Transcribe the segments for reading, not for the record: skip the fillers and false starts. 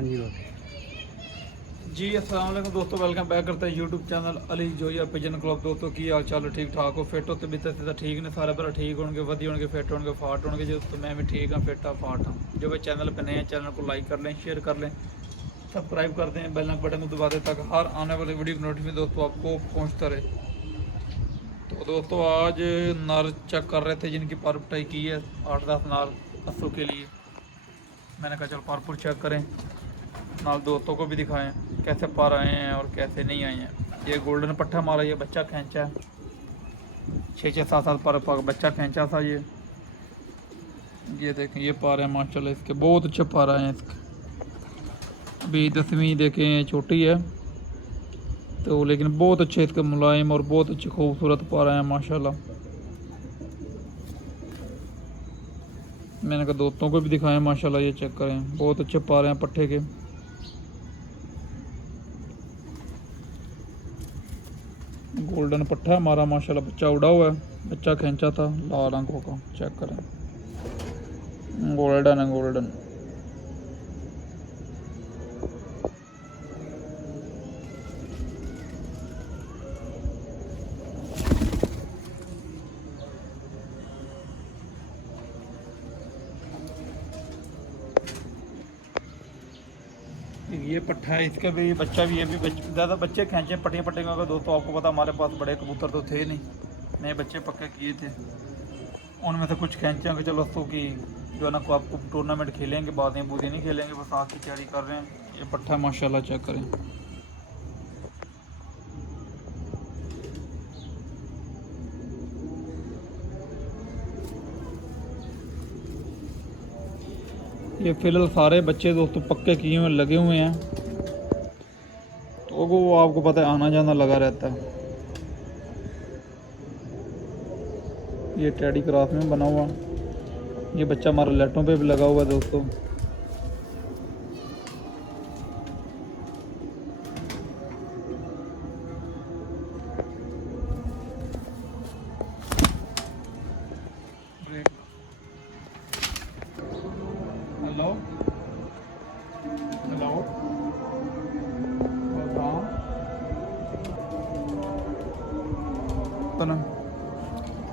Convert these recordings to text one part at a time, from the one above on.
हाँ जी जी अस्सलाम वालेकुम दोस्तों, वेलकम बैक करते हैं YouTube channel Ali Zoya pigeon club. दोस्तों की हाल चाल ठीक ठाक हो, फिट हो तो बीते तो ठीक ने सारे भरा ठीक होंगे, वधी होंगे, फिट होंगे, फाट होंगे। जो तो मैं भी ठीक हाँ, फिट हाँ, फाट हाँ। जो भाई चैनल पर नए हैं चैनल को लाइक कर लें, शेयर कर लें, सब्सक्राइब कर दें, बेल बटन को दबा दें ताकि हर आने वाली वीडियो की नोटिफिकेशन दोस्तों आपको पहुँचता रहे। तो दोस्तों आज नार चेक कर रहे थे जिनकी पर पिटाई की है 8-10 नार अस्सों के लिए। मैंने कहा चल पारपुर चेक करें, नाल दोस्तों को भी दिखाएं कैसे पार आए हैं और कैसे नहीं आए हैं। ये गोल्डन पट्टा मारा, ये बच्चा खींचा है 6-7 पर बच्चा खींचा था ये देखें ये पार है माशाल्लाह, इसके बहुत अच्छे पार आए हैं। इसके अभी 10वीं देखें छोटी है तो, लेकिन बहुत अच्छे इसके मुलायम और बहुत अच्छे खूबसूरत पार आए हैं माशाल्लाह। मैंने कहा दोस्तों को भी दिखाएं माशाल्लाह, ये चेक करें बहुत अच्छे पार हैं पट्टे के। गोल्डन पट्टा हमारा माशाल्लाह, बच्चा उड़ा हुआ है, बच्चा खींचा था लाल आंखों का। चेक करें गोल्डन है, गोल्डन। ये पट्टा है, इसका भी बच्चा भी, ये भी ज़्यादा बच्चे खींचे पट्टियाँ पट्टे का। दोस्तों आपको पता हमारे पास बड़े कबूतर तो थे नहीं, नए बच्चे पक्के किए थे, उनमें से कुछ खींचे होंगे। चलो दोस्तों की जो है ना को आपको टूर्नामेंट खेलेंगे, बातें बूतें नहीं खेलेंगे, बस आग की तैयारी कर रहे हैं। ये पट्टा माशाल्लाह चेक करें। ये फिलहाल सारे बच्चे दोस्तों पक्के किए हुए लगे हुए हैं, तो वो आपको पता है आना जाना लगा रहता है। ये टेडी क्रॉस में बना हुआ, ये बच्चा हमारा लेटों पे भी लगा हुआ है दोस्तों। हेलो हेलो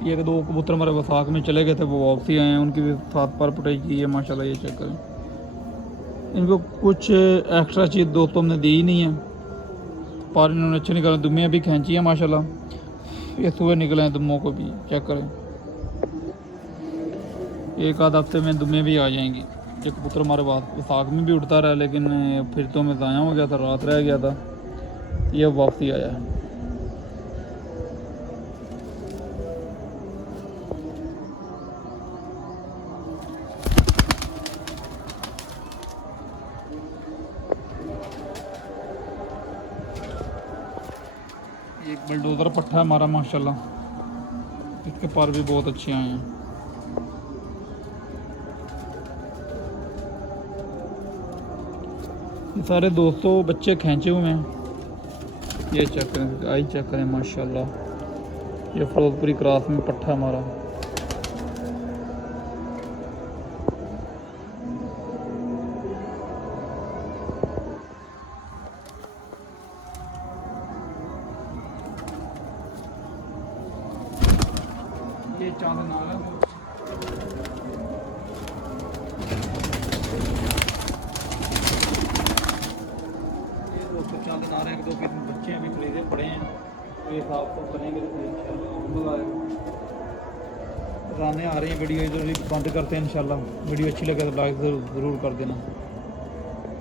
ये दो कबूतर हमारे वसाख में चले गए थे, वो वापसी आए हैं, उनकी भी 7 पर पिटाई की है माशाल्लाह। ये चेक करें, इनको कुछ एक्स्ट्रा चीज़ दोस्तों हमने दी ही नहीं है, पर इन्होंने अच्छे निकाले। दुम्मियाँ भी खींची हैं माशाल्लाह, ये सुबह निकले हैं दुम्मों को भी। चेक करें, एक आध हफ्ते में दुम्मियाँ भी आ जाएंगी। ये कबूतर हमारे पास वसाख में भी उड़ता रहा, लेकिन फिर तो मैं ज़ाया हो गया था, रात रह गया था, ये वापसी आया है। एक बलडोज़र पट्टा हमारा माशाल्लाह, इसके पर भी बहुत अच्छे आए हैं। ये सारे दोस्तों बच्चे खींचे हुए हैं। ये चेक करें, आई चेक करें माशाल्लाह, ये फिरोजपुरी क्रॉस में पट्टा हमारा। ये चांद नाल है, चांद नाल है। 1-2 पीस बच्चे अभी खरीदे पड़े हैं, तो ये साफ तो बनेंगे तो इंशाल्लाह। राने आ रही हैं, वीडियो इधर बंद करते हैं इंशाल्लाह। वीडियो अच्छी लगे तो लाइक ज़रूर कर देना।